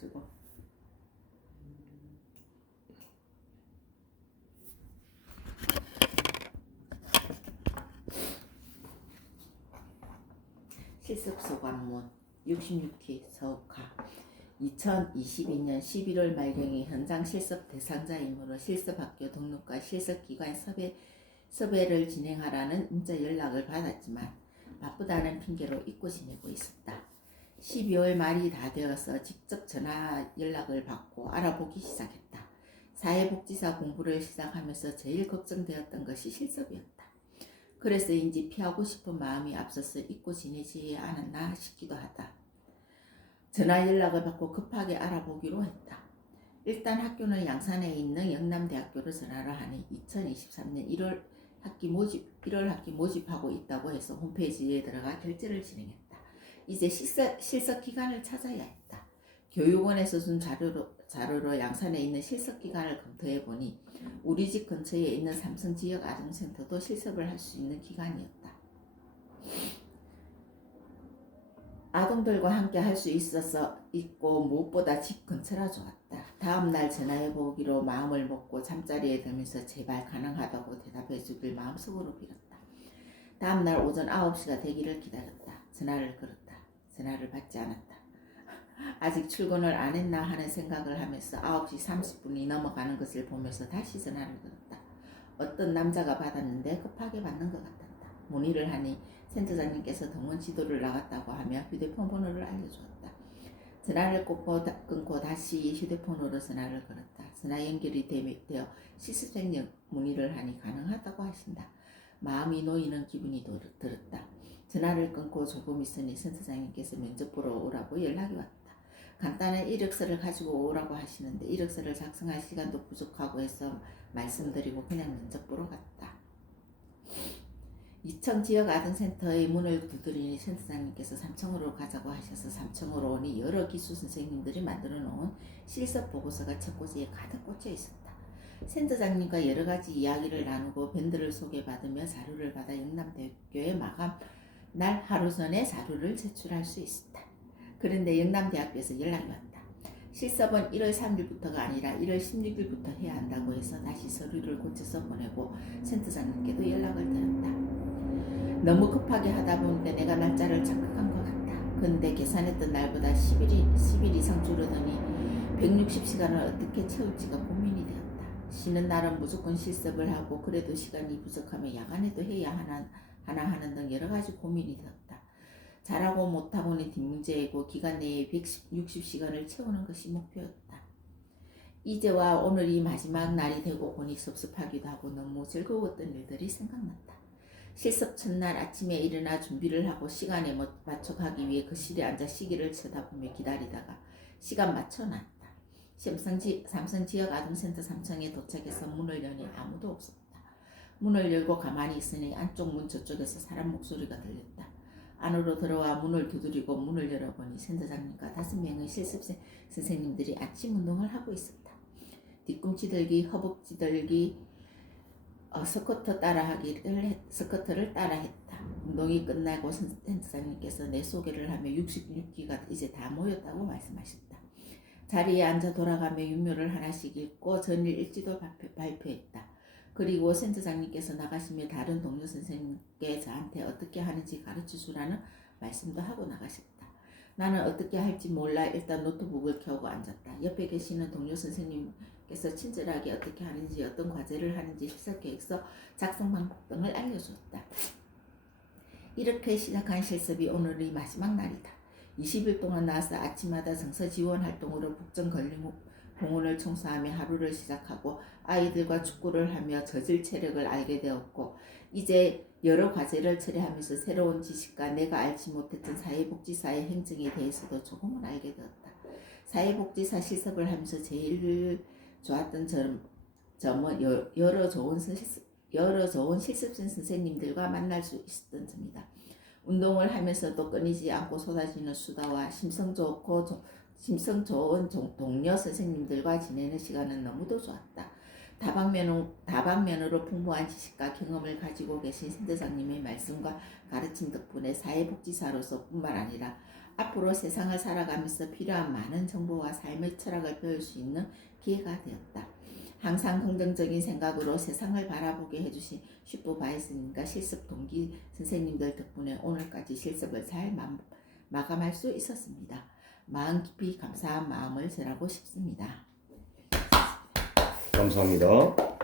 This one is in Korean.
있어가지고. 실습소관문 66기 서욱하 2022년 11월 말경에 현장 실습 대상자이므로 실습학교 등록과 실습기관 섭외를 진행하라는 문자 연락을 받았지만 바쁘다는 핑계로 잊고 지내고 있었다. 12월 말이 다 되어서 직접 전화 연락을 받고 알아보기 시작했다. 사회복지사 공부를 시작하면서 제일 걱정되었던 것이 실습이었다. 그래서인지 피하고 싶은 마음이 앞서서 잊고 지내지 않았나 싶기도 하다. 전화 연락을 받고 급하게 알아보기로 했다. 일단 학교는 양산에 있는 영남대학교로 전화를 하니 2023년 1월 학기 모집하고 있다고 해서 홈페이지에 들어가 결제를 진행했다. 이제 실습 기간을 찾아야 했다. 교육원에서 준 자료로 양산에 있는 실습 기간을 검토해 보니 우리 집 근처에 있는 삼성 지역 아동센터도 실습을 할 수 있는 기간이었다. 아동들과 함께 할 수 있고 무엇보다 집 근처라 좋았다. 다음날 전화해 보기로 마음을 먹고 잠자리에 들면서 제발 가능하다고 대답해 주길 마음속으로 빌었다. 다음날 오전 9시가 되기를 기다렸다. 전화를 걸었다. 전화를 받지 않았다. 아직 출근을 안 했나 하는 생각을 하면서 9시 30분이 넘어가는 것을 보면서 다시 전화를 걸었다. 어떤 남자가 받았는데 급하게 받는 것 같았다. 문의를 하니 센터장님께서 동원 지도를 나갔다고 하며 휴대폰 번호를 알려주었다. 전화를 끊고 다시 휴대폰으로 전화를 걸었다. 전화 연결이 되어 실습생 문의를 하니 가능하다고 하신다. 마음이 놓이는 기분이 들었다. 전화를 끊고 조금 있으니 센터장님께서 면접 보러 오라고 연락이 왔다. 간단한 이력서를 가지고 오라고 하시는데 이력서를 작성할 시간도 부족하고 해서 말씀드리고 그냥 면접 보러 갔다. 2층 지역 아동센터의 문을 두드리니 센터장님께서 3층으로 가자고 하셔서 3층으로 오니 여러 기수 선생님들이 만들어 놓은 실습 보고서가 책꽂이에 가득 꽂혀 있었다. 센터장님과 여러 가지 이야기를 나누고 밴드를 소개받으며 자료를 받아 영남대학교에 마감 날 하루 전에 자료를 제출할 수 있었다. 그런데 영남대학교에서 연락이 왔다. 실습은 1월 3일부터가 아니라 1월 16일부터 해야 한다고 해서 다시 서류를 고쳐서 보내고 센터장님께도 연락을 드렸다. 너무 급하게 하다 보니까 내가 날짜를 착각한 것 같다. 근데 계산했던 날보다 10일 이상 줄어드니 160시간을 어떻게 채울지가 고민이 되었다. 쉬는 날은 무조건 실습을 하고 그래도 시간이 부족하면 야간에도 해야 하나 하는 등 여러 가지 고민이 되었다. 잘하고 못하고는 뒷문제이고 기간 내에 160시간을 채우는 것이 목표였다. 이제와 오늘이 마지막 날이 되고 보니 섭섭하기도 하고 너무 즐거웠던 일들이 생각났다. 실습 첫날 아침에 일어나 준비를 하고 시간에 맞춰 가기 위해 거실에 앉아 시계를 쳐다보며 기다리다가 시간 맞춰 놨다. 삼성 지역 아동센터 3층에 도착해서 문을 여니 아무도 없었다. 문을 열고 가만히 있으니 안쪽 문 저쪽에서 사람 목소리가 들렸다. 안으로 들어와 문을 두드리고 문을 열어보니 센터장님과 5명의 실습생 선생님들이 아침 운동을 하고 있었다. 뒤꿈치 들기, 허벅지 들기, 스쿼트를 따라 했다. 운동이 끝나고 센터장님께서 내 소개를 하며 66기가 이제 다 모였다고 말씀하셨다. 자리에 앉아 돌아가며 유묘를 하나씩 읽고 전일 일지도 발표했다. 그리고 센터장님께서 나가시며 다른 동료 선생님께 저한테 어떻게 하는지 가르쳐주라는 말씀도 하고 나가셨다. 나는 어떻게 할지 몰라 일단 노트북을 켜고 앉았다. 옆에 계시는 동료 선생님께서 친절하게 어떻게 하는지 어떤 과제를 하는지 실습계획서 작성 방법 등을 알려주었다. 이렇게 시작한 실습이 오늘이 마지막 날이다. 20일 동안 나와서 아침마다 정서 지원 활동으로 북정 공원을 청소하며 하루를 시작하고 아이들과 축구를 하며 저질 체력을 알게 되었고 이제 여러 과제를 처리하면서 새로운 지식과 내가 알지 못했던 사회복지사의 행정에 대해서도 조금은 알게 되었다. 사회복지사 실습을 하면서 제일 좋았던 점은 여러 좋은 실습생 선생님들과 만날 수 있었던 점이다. 운동을 하면서도 끊이지 않고 쏟아지는 수다와 심성 좋은 동료 선생님들과 지내는 시간은 너무도 좋았다. 다방면으로 풍부한 지식과 경험을 가지고 계신 센터장님의 말씀과 가르침 덕분에 사회복지사로서 뿐만 아니라 앞으로 세상을 살아가면서 필요한 많은 정보와 삶의 철학을 배울 수 있는 기회가 되었다. 항상 긍정적인 생각으로 세상을 바라보게 해주신 슈퍼바이저님과 실습 동기 선생님들 덕분에 오늘까지 실습을 잘 마감할 수 있었습니다. 마음 깊이 감사한 마음을 전하고 싶습니다. 감사합니다.